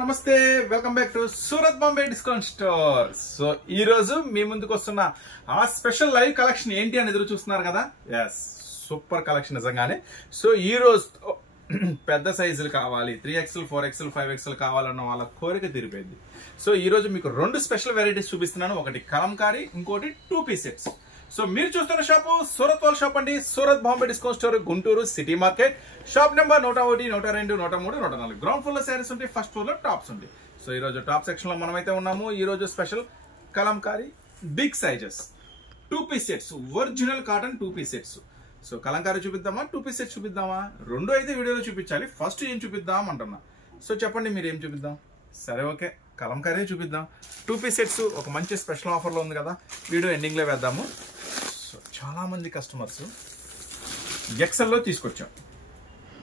నమస్తే welcome back to Surat Bombay discount store. So ఈ రోజు మీ ముందుకు వస్తున్న ఆ స్పెషల్ లైవ్ కలెక్షన్ ఏంటి అని ఎదురు చూస్తున్నారు కదా. ఎస్, సూపర్ కలెక్షన్ నిజంగానే. సో ఈ రోజు పెద్ద సైజులు కావాలి, 3XL 4XL 5XL కావాలన్న వాళ్ళ కోరిక తీరిపోయింది. సో ఈ రోజు మీకు రెండు స్పెషల్ వెరైటీస్ చూపిస్తున్నాను. ఒకటి కలంకారీ, ఇంకోటి 2 పీస్ సెట్స్. సో మీరు చూస్తున్న షాపు సూరత్ వాళ్ళ షాప్ అండి, Surat Bombay discount store, Guntur city market. Shop number 101, 102, 103, 104. Ground floor లో శారీస్ ఉంటాయి, ఫస్ట్ ఫ్లోర్ లో టాప్స్ ఉంటాయి. సో ఈ రోజు టాప్ సెక్షన్ లో మనమైతే ఉన్నాము. ఈ రోజు special Kalamkari big sizes 2 piece sets, original cotton 2 piece sets. So Kalamkari చూపిద్దామా, 2 పీస్ సెట్స్ చూపిద్దామా? రెండు అయితే వీడియోలో చూపించాలి. ఫస్ట్ ఏం చూపిద్దాం అంటున్నా. సో చెప్పండి, మీరు ఏం చూపిద్దాం? సరే, ఓకే, కలంకారీ చూపిద్దాం. 2 పీస్ సెట్స్ ఒక మంచి స్పెషల్ ఆఫర్లో ఉంది కదా, వీడియో ఎండింగ్ లో వేద్దాము. సో చాలా మంది కస్టమర్స్ XL తీసుకొచ్చాం,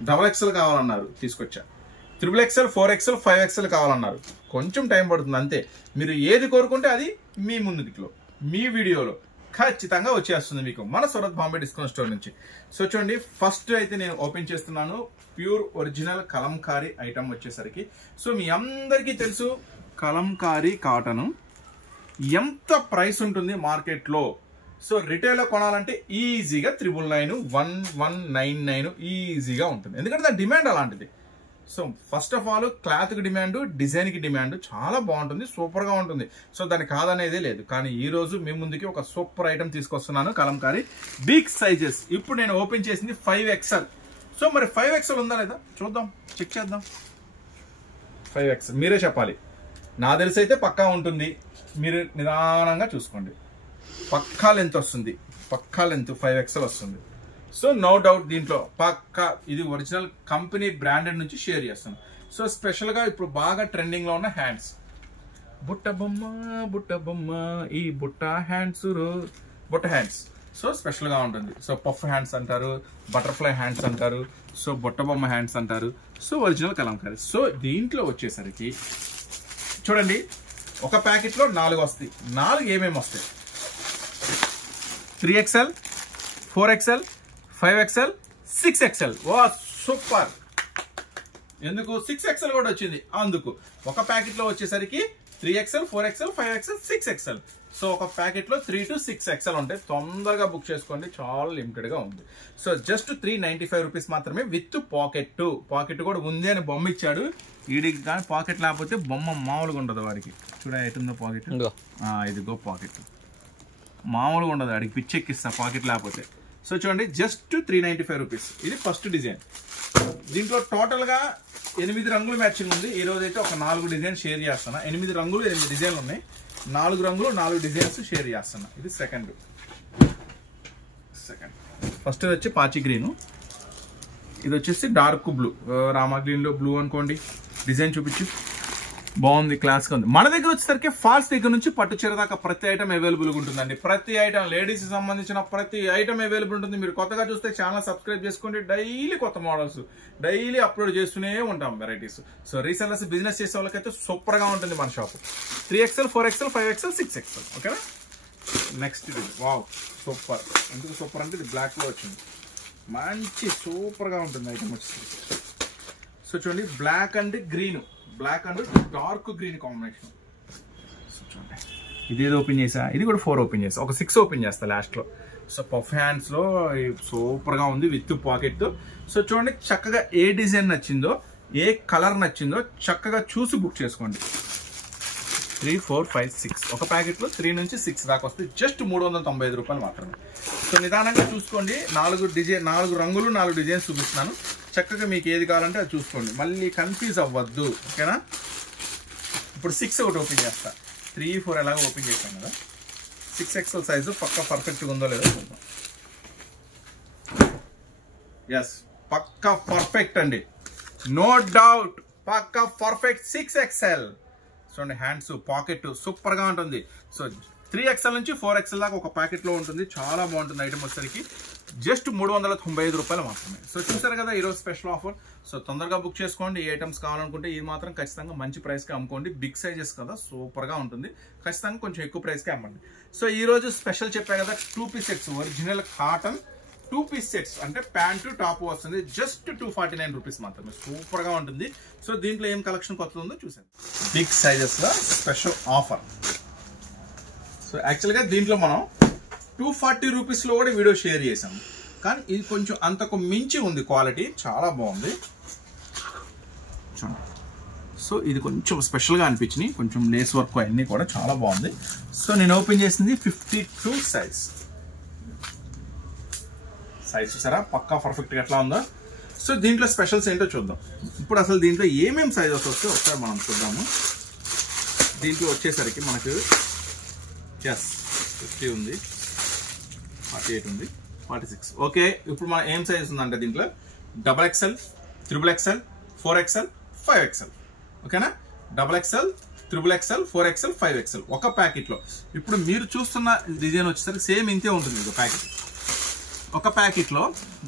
XXL కావాలన్నారు, తీసుకొచ్చా. XXL 4XL 5XL కావాలన్నారు. కొంచెం టైం పడుతుంది అంతే. మీరు ఏది కోరుకుంటే అది మీ ముందులో మీ వీడియోలో ఖచ్చితంగా వచ్చేస్తుంది మీకు మన సూరత్ బాంబే డిస్కౌంట్ స్టోర్ నుంచి. సో చూడండి, ఫస్ట్ అయితే నేను ఓపెన్ చేస్తున్నాను ప్యూర్ ఒరిజినల్ కలంకారీ ఐటమ్ వచ్చేసరికి. సో మీ అందరికీ తెలుసు కలంకారీ కాటన్ ఎంత ప్రైస్ ఉంటుంది మార్కెట్లో. సో రిటైల్లో కొనాలంటే ఈజీగా 999, 1199 ఈజీగా ఉంటుంది, ఎందుకంటే దాని డిమాండ్ అలాంటిది. సో ఫస్ట్ ఆఫ్ ఆల్ క్లాత్కి డిమాండ్, డిజైన్కి డిమాండ్ చాలా బాగుంటుంది, సూపర్గా ఉంటుంది. సో దాన్ని కాదనేదే లేదు. కానీ ఈ రోజు మీ ముందుకి ఒక సూపర్ ఐటమ్ తీసుకొస్తున్నాను, కలంకారీ బిగ్ సైజెస్. ఇప్పుడు నేను ఓపెన్ చేసింది 5XL. సో మరి 5XL ఉందా లేదా చూద్దాం, చెక్ చేద్దాం. 5XL మీరే చెప్పాలి. నా తెలిసి అయితే పక్కా ఉంటుంది, మీరు నిదానంగా చూసుకోండి. పక్కా లెంత్ వస్తుంది, పక్కా లెంత్ 5XL వస్తుంది. సో నో డౌట్ దీంట్లో పక్కా ఇది ఒరిజినల్ కంపెనీ బ్రాండెడ్ నుంచి షేర్ చేస్తాను. సో స్పెషల్గా ఇప్పుడు బాగా ట్రెండింగ్లో ఉన్న హ్యాండ్స్, బుట్ట బొమ్మ బుట్ట బొమ్మ, ఈ బుట్ట హ్యాండ్స్, బుట్ట హ్యాండ్స్. సో స్పెషల్గా ఉంటుంది. సో పఫ్ హ్యాండ్స్ అంటారు, బటర్ఫ్లై హ్యాండ్స్ అంటారు, సో బుట్ట బొమ్మ హ్యాండ్స్ అంటారు. So original Kalamkari. సో దీంట్లో వచ్చేసరికి చూడండి, ఒక ప్యాకెట్లో 4 వస్తాయి. 4 ఏమేమి వస్తాయి? 3XL 4XL 5XL 6XL. ఓ సూపర్! ఎందుకు 6XL కూడా వచ్చింది? అందుకు ఒక ప్యాకెట్లో వచ్చేసరికి 3XL 4XL 5XL 6XL. So ఒక ప్యాకెట్లో 3 to 6XL ఉంటాయి. తొందరగా బుక్ చేసుకోండి, చాలా లిమిటెడ్గా ఉంది. సో జస్ట్ 395 రూపీస్ మాత్రమే విత్ పాకెట్. పాకెట్ కూడా ఉంది అని బొమ్మ ఇచ్చాడు. వీడికి కానీ పాకెట్ లేకపోతే బొమ్మ మామూలుగా ఉండదు వాడికి. చూడ ఎటుందో పాకెట్, ఇదిగో పాకెట్ మామూలుగా ఉండదు, అడిగి పిచ్చెక్కిస్తా పాకెట్ లేకపోతే. సో చూడండి, జస్ట్ 395 రూపీస్. ఇది ఫస్ట్ డిజైన్. దీంట్లో టోటల్గా 8 రంగులు మ్యాచింగ్ ఉంది. ఈ రోజు అయితే ఒక 4 డిజైన్ షేర్ చేస్తున్నా. 8 రంగులు 8 డిజైన్లు ఉన్నాయి. 4 రంగులు 4 డిజైన్స్ షేర్ చేస్తున్నా. ఇది సెకండ్. ఫస్ట్ వచ్చి పాచి గ్రీను, ఇది వచ్చేసి డార్క్ బ్లూ, రామా గ్రీన్లో బ్లూ అనుకోండి. డిజైన్ చూపించి బాగుంది, క్లాస్గా ఉంది. మన దగ్గర వచ్చేసరికి ఫాల్స్ దగ్గర నుంచి పట్టు చీర దాకా ప్రతి ఐటమ్ అవైలబుల్గా ఉంటుందండి. ప్రతి ఐటమ్, లేడీస్కి సంబంధించిన ప్రతి ఐటమ్ అవైలబుల్ ఉంటుంది. మీరు కొత్తగా చూస్తే ఛానల్ సబ్స్క్రైబ్ చేసుకోండి. డైలీ కొత్త మోడల్స్ డైలీ అప్లోడ్ చేస్తూనే ఉంటాం, వెరైటీస్. సో రీసెల్లర్స్, బిజినెస్ చేసే వాళ్ళకైతే సూపర్గా ఉంటుంది మన shop. 3XL 4XL 5XL 6XL. ఓకేనా? నెక్స్ట్ ఇది వావ్, సూపర్. ఎందుకు సూపర్ అంటే ఇది బ్లాక్లో వచ్చింది, మంచి సూపర్గా ఉంటుంది ఐటమ్ వచ్చేసరికి. సో చూడండి, black and green, black and dark green combination. So చూడండి, ఇదేదో ఓపెన్ చేసా, ఇది కూడా 4 ఓపెన్ చేసా, ఒక 6 ఓపెన్ చేస్తా లాస్ట్లో. సో పఫ్ హ్యాండ్స్లో సూపర్గా ఉంది విత్ పాకెట్తో. సో చూడండి, చక్కగా ఏ డిజైన్ నచ్చిందో, ఏ కలర్ నచ్చిందో చక్కగా చూసి బుక్ చేసుకోండి. 3 4 5 6 ఒక ప్యాకెట్లో 3 నుంచి 6 దాకా వస్తుంది. జస్ట్ 395 రూపాయలు మాత్రమే. సో నిదానంగా చూసుకోండి. 4 రంగులు 4 డిజైన్స్ చూపిస్తున్నాను. చక్కగా మీకు ఏది కావాలంటే అది చూసుకోండి, మళ్ళీ కన్ఫ్యూజ్ అవ్వద్దు. ఓకేనా? ఇప్పుడు 6 ఒకటి ఓపెన్ చేస్తా. 3 4 ఎలాగో ఓపెన్ చేస్తాం కదా. 6XL సైజు పక్కా పర్ఫెక్ట్గా ఉందో లేదో చూద్దాం. ఎస్, పక్కా పర్ఫెక్ట్ అండి, నో డౌట్, పక్కా పర్ఫెక్ట్ 6XL. చూడండి, హ్యాండ్స్, పాకెట్ సూపర్గా ఉంటుంది. సో 3XL నుంచి 4XL దాకా ఒక ప్యాకెట్లో ఉంటుంది. చాలా బాగుంటుంది ఐటమ్ వచ్చేసరికి. జస్ట్ 395 రూపాయలు మాత్రమే. సో చూసారు కదా ఈరోజు స్పెషల్ ఆఫర్. సో తొందరగా బుక్ చేసుకోండి. ఈ ఐటమ్స్ కావాలనుకుంటే ఇది మాత్రం ఖచ్చితంగా మంచి ప్రైస్కి అమ్ముకోండి. బిగ్ సైజెస్ కదా, సూపర్గా ఉంటుంది. ఖచ్చితంగా కొంచెం ఎక్కువ ప్రైస్కి అమ్మండి. సో ఈ రోజు స్పెషల్ చెప్పా కదా, 2 piece sets original cotton 2 piece sets అంటే ప్యాంటు టాప్ వస్తుంది. జస్ట్ 249 రూపీస్ మాత్రమే. సూపర్ గా ఉంటుంది. సో దీంట్లో ఏం కలెక్షన్ కొత్త ఉందో చూసాను. బిగ్ సైజెస్ లో స్పెషల్ ఆఫర్. సో యాక్చువల్గా దీంట్లో మనం 240 రూపీస్లో కూడా వీడియో షేర్ చేసాం, కానీ ఇది కొంచెం అంతకు మించి ఉంది క్వాలిటీ. చాలా బాగుంది చూడండి. సో ఇది కొంచెం స్పెషల్గా అనిపించింది, కొంచెం లేస్ వర్క్ అన్నీ కూడా చాలా బాగుంది. సో నేను ఓపెన్ చేసింది 52 సైజ్ చూసారా, పక్కా పర్ఫెక్ట్గా ఎట్లా ఉందో. సో దీంట్లో స్పెషల్స్ ఏంటో చూద్దాం. ఇప్పుడు అసలు దీంట్లో ఏమేమి సైజెస్ వస్తే ఒకసారి మనం చూద్దాము. దీంట్లో వచ్చేసరికి మనకు 50 ఉంది, 48 ఉంది, 46. ఓకే, ఇప్పుడు మన ఏం సైజ్ ఉందంటే దీంట్లో XXL, XXL, 4XL, 5XL. ఓకేనా, XXL, XXL, 4XL, 5XL ఒక ప్యాకెట్లో. ఇప్పుడు మీరు చూస్తున్న డిజైన్ వచ్చేసరికి సేమ్ ఇంతే ఉంటుంది. ఒక ప్యాకెట్, ఒక ప్యాకెట్లో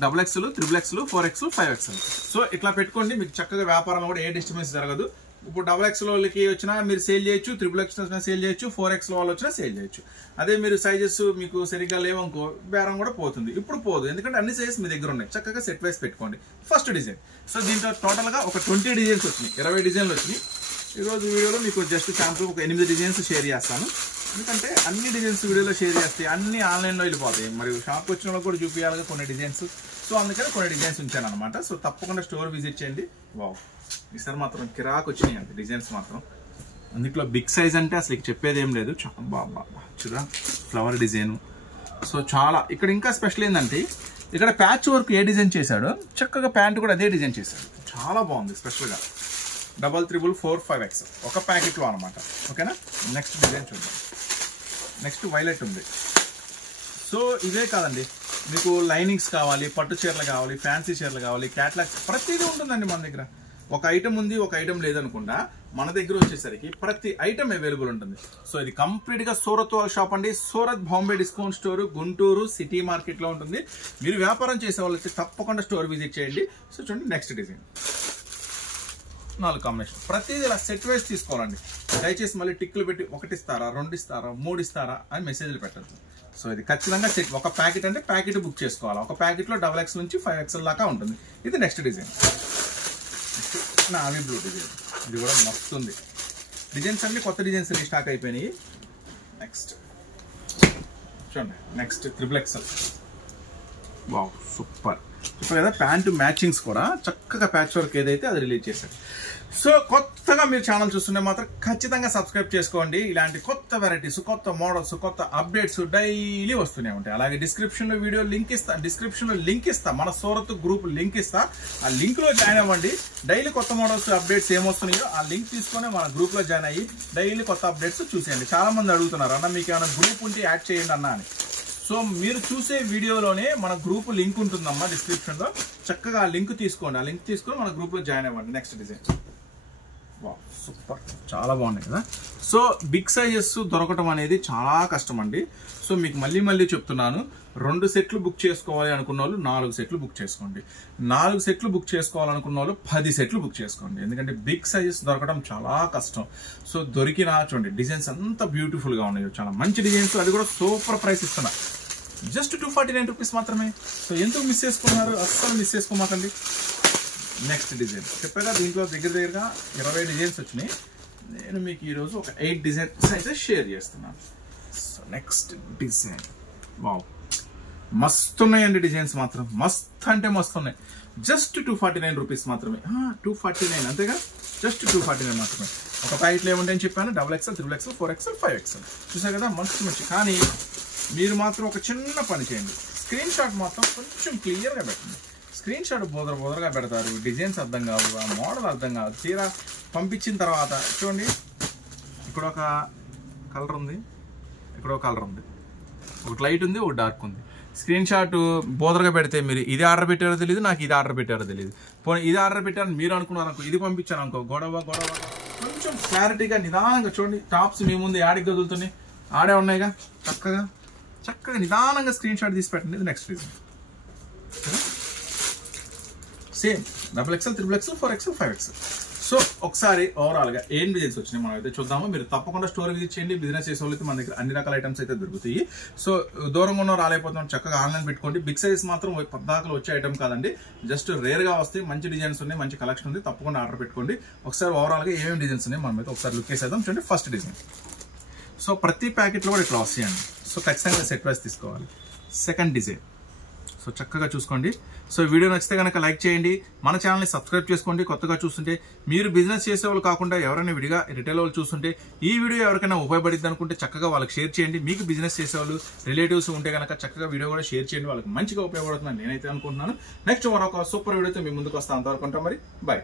XXL, XXL, 4XL, 5XL. So ఇట్లా పెట్టుకోండి, మీకు చక్కగా వ్యాపారంలో కూడా ఏ డిస్టర్బెన్స్ జరగదు. ఇప్పుడు XXL వాళ్ళకి వచ్చినా మీరు సేల్ చేయొచ్చు, XXL వచ్చినా సేల్ చేయొచ్చు, 4XL వాళ్ళు వచ్చినా సేల్ చేయొచ్చు. అదే మీరు సైజెస్ మీకు సరిగ్గా లేవనుకో బేరం కూడా పోతుంది. ఇప్పుడు పోదు, ఎందుకంటే అన్ని సైజెస్ మీ దగ్గర ఉన్నాయి. చక్కగా సెట్ వైస్ పెట్టుకోండి. First design. సో దీంట్లో టోటల్గా ఒక 20 డిజైన్స్ వచ్చినాయి, 20 డిజైన్లు వచ్చినాయి. ఈరోజు వీడియోలో మీకు జస్ట్ శాంపుల్ ఒక 8 డిజైన్స్ షేర్ చేస్తాను. ఎందుకంటే అన్ని డిజైన్స్ వీడియోలో షేర్ చేస్తే అన్ని ఆన్లైన్లో వెళ్ళిపోతాయి, మరియు షాప్కి వచ్చిన వాళ్ళకి కూడా చూపించాలిగా కొన్ని డిజైన్స్. సో అందుకని కొన్ని డిజైన్స్ ఉంచాను అనమాట. సో తప్పకుండా స్టోర్ విజిట్ చేయండి. వావ్, ఈసారి మాత్రం కిరాక్ వచ్చినాయి అండి డిజైన్స్ మాత్రం. అందులో బిగ్ సైజ్ అంటే అసలు చెప్పేది ఏం లేదు. బాబా చూడా ఫ్లవర్ డిజైన్. సో చాలా ఇక్కడ ఇంకా స్పెషల్ ఏంటంటే ఇక్కడ ప్యాచ్ వర్క్ ఏ డిజైన్ చేశాడో చక్కగా ప్యాంట్ కూడా అదే డిజైన్ చేశాడు. చాలా బాగుంది స్పెషల్గా. 4XL ఒక ప్యాకెట్లో అనమాట. ఓకేనా, నెక్స్ట్ డిజైన్ చూద్దాం. నెక్స్ట్ వైలెట్ ఉంది. సో ఇవే కాదండి, మీకు లైనింగ్స్ కావాలి, పట్టు చీరలు కావాలి, ఫ్యాన్సీ చీరలు కావాలి, క్యాట్లాగ్స్ ప్రతిదీ ఉంటుందండి మన దగ్గర. ఒక ఐటమ్ ఉంది, ఒక ఐటమ్ లేదనుకుండా మన దగ్గర వచ్చేసరికి ప్రతి ఐటమ్ అవైలబుల్ ఉంటుంది. సో ఇది కంప్లీట్గా సూరత్ వాళ్ళ షాప్ అండి. Surat Bombay discount store, Guntur city మార్కెట్లో ఉంటుంది. మీరు వ్యాపారం చేసే వాళ్ళకి తప్పకుండా స్టోర్ విజిట్ చేయండి. సో చూడండి నెక్స్ట్ డిజైన్, 4 కాంబినేషన్. ప్రతిదీ ఇలా సెట్ వైజ్ తీసుకోవాలండి. దయచేసి మళ్ళీ టిక్లు పెట్టి 1 ఇస్తారా, 2 ఇస్తారా, 3 ఇస్తారా అని మెసేజ్లు పెట్టద్దు. సో ఇది ఖచ్చితంగా సెట్. ఒక ప్యాకెట్ అంటే ప్యాకెట్ బుక్ చేసుకోవాలి. ఒక ప్యాకెట్లో XXL నుంచి 5XL దాకా ఉంటుంది. ఇది next design, navy blue design. ఇది కూడా మస్తు ఉంది. డిజైన్స్ అన్ని కొత్త డిజైన్స్ రీస్టాక్ అయిపోయినాయి. నెక్స్ట్ చూడండి, next XXL. Wow super super కదా. ప్యాంటు మ్యాచింగ్స్ కూడా చక్కగా ప్యాచ్ వర్క్ ఏదైతే అది రిలీజ్ చేశారు. సో కొత్తగా మీరు ఛానల్ చూస్తుంటే మాత్రం ఖచ్చితంగా సబ్స్క్రైబ్ చేసుకోండి. ఇలాంటి కొత్త వెరైటీస్, కొత్త మోడల్స్, కొత్త అప్డేట్స్ డైలీ వస్తూనే ఉంటాయి. అలాగే డిస్క్రిప్షన్లో వీడియో లింక్ ఇస్తా, డిస్క్రిప్షన్లో లింక్ ఇస్తా, మన సూరత్ గ్రూప్ లింక్ ఇస్తా. ఆ లింక్లో జాయిన్ అవ్వండి. డైలీ కొత్త మోడల్స్ అప్డేట్స్ ఏమొస్తున్నాయో ఆ లింక్ తీసుకొని మన గ్రూప్లో జాయిన్ అయ్యి డైలీ కొత్త అప్డేట్స్ చూసేయండి. చాలా మంది అడుగుతున్నారు, అన్న మీకు ఏమైనా గ్రూప్ ఉంటే యాడ్ చేయండి అన్న అని. సో మీరు చూసే వీడియోలోనే మన గ్రూప్ లింక్ ఉంటుందమ్మా డిస్క్రిప్షన్లో. చక్కగా ఆ లింక్ తీసుకోండి. ఆ లింక్ తీసుకొని మన గ్రూప్లో జాయిన్ అవ్వండి. నెక్స్ట్ డిజైన్ సూపర్, చాలా బాగున్నాయి కదా. సో బిగ్ సైజెస్ దొరకటం అనేది చాలా కష్టం అండి. సో మీకు మళ్ళీ చెప్తున్నాను, 2 సెట్లు బుక్ చేసుకోవాలి అనుకున్న వాళ్ళు 4 సెట్లు బుక్ చేసుకోండి. 4 సెట్లు బుక్ చేసుకోవాలనుకున్న వాళ్ళు 10 సెట్లు బుక్ చేసుకోండి. ఎందుకంటే బిగ్ సైజెస్ దొరకడం చాలా కష్టం. సో దొరికినా చూడండి డిజైన్స్ అంత బ్యూటిఫుల్గా ఉన్నాయి, చాలా మంచి డిజైన్స్. అది కూడా సూపర్ ప్రైస్ ఇస్తున్నా, జస్ట్ 249 రూపీస్ మాత్రమే. సో ఎందుకు మిస్ చేసుకున్నారు, అస్సలు మిస్ చేసుకోమాకండి. నెక్స్ట్ డిజైన్ చెప్పాక దీంట్లో దగ్గరగా 20 డిజైన్స్ వచ్చినాయి. నేను మీకు ఈరోజు ఒక 8 డిజైన్స్ అయితే షేర్ చేస్తున్నాను. సో నెక్స్ట్ డిజైన్ వావ్, మస్తు ఉన్నాయండి డిజైన్స్ మాత్రం. మస్త్ అంటే మస్తు ఉన్నాయి. జస్ట్ 249 రూపీస్ మాత్రమే. 249 అంతేగా, జస్ట్ 249 మాత్రమే. ఒక ప్యాకెట్లో ఏముంటాయని చెప్పాను, XXL, XXL, 4XL, 5XL. చూసారు కదా, మంచి. కానీ మీరు మాత్రం ఒక చిన్న పని చేయండి, స్క్రీన్ షాట్ మాత్రం కొంచెం క్లియర్గా పెట్టండి. స్క్రీన్ షాట్ బోదరగా పెడతారు, డిజైన్స్ అర్థం కావు, ఆ మోడల్ అర్థం కాదు. తీరా పంపించిన తర్వాత చూడండి, ఇక్కడ ఒక కలర్ ఉంది, ఇక్కడ ఒక కలర్ ఉంది, ఒకటి లైట్ ఉంది, ఒకటి డార్క్ ఉంది. స్క్రీన్ షాట్ బోదరగా పెడితే మీరు ఇది ఆర్డర్ పెట్టారో తెలియదు, నాకు ఇది ఆర్డర్ పెట్టారో తెలియదు. పోనీ ఇది ఆర్డర్ పెట్టారని మీరు అనుకున్నారు అనుకో, ఇది పంపించాను అనుకో, గొడవ. కొంచెం క్లారిటీగా నిదానంగా చూడండి. టాప్స్ మీ ముందు యాడికి గదులుతున్నాయి, ఆడే ఉన్నాయిగా. చక్కగా నిదానంగా స్క్రీన్ షాట్ తీసి పెట్టండి. ఇది next reason. Same XXL, XXL, 4XL, 5XL. So ఒకసారి ఓవరాల్ గా ఏం డిజైన్స్ వచ్చినాయి మనం అయితే చూద్దాము. మీరు తప్పకుండా స్టోర్ విజిట్ చేయండి. బిజినెస్ చేసే వాళ్ళకి మన దగ్గర అన్ని రకాల ఐటమ్స్ అయితే దొరుకుతాయి. సో దూరంగా ఉన్న రాలేకపోతున్నాం, చక్కగా ఆన్లైన్ పెట్టుకోండి. బిగ్ సైజ్ మాత్రం పద్దాకలు వచ్చే ఐటమ్ కాదండి, జస్ట్ రేర్ గా వస్తాయి. మంచి డిజైన్స్ ఉన్నాయి, మంచి కలెక్షన్ ఉంది, తప్పకుండా ఆర్డర్ పెట్టుకోండి. ఒకసారి ఓవరాల్ గా ఏమేమి డిజైన్స్ ఉన్నాయి మనం అయితే ఒకసారి లుక్ చేసేద్దాం. చూడండి ఫస్ట్ డిజైన్. సో ప్రతి ప్యాకెట్ లో కూడా ఇట్లా వస్తాయండి. సో ఖచ్చితంగా సెట్ వైస్ తీసుకోవాలి. Second design. సో చక్కగా చూసుకోండి. సో వీడియో నచ్చితే కనుక లైక్ చేయండి, మన ఛానల్ని సబ్స్క్రైబ్ చేసుకోండి. కొత్తగా చూస్తుంటే మీరు బిజినెస్ చేసేవాళ్ళు కాకుండా ఎవరైనా విడిగా రిటైల్ వాళ్ళు చూస్తుంటే ఈ వీడియో ఎవరికైనా ఉపయోగపడింది అనుకుంటే చక్కగా వాళ్ళకి షేర్ చేయండి. మీకు బిజినెస్ చేసేవాళ్ళు రిలేటివ్స్ ఉంటే కనుక చక్కగా వీడియో కూడా షేర్ చేయండి, వాళ్ళకి మంచిగా ఉపయోగపడుతుందని నేనైతే అనుకుంటున్నాను. నెక్స్ట్ మరొక సూపర్ వీడియోతో మీ ముందుకు వస్తాను. అంతవరకు ఉంటాం మరి, బాయ్.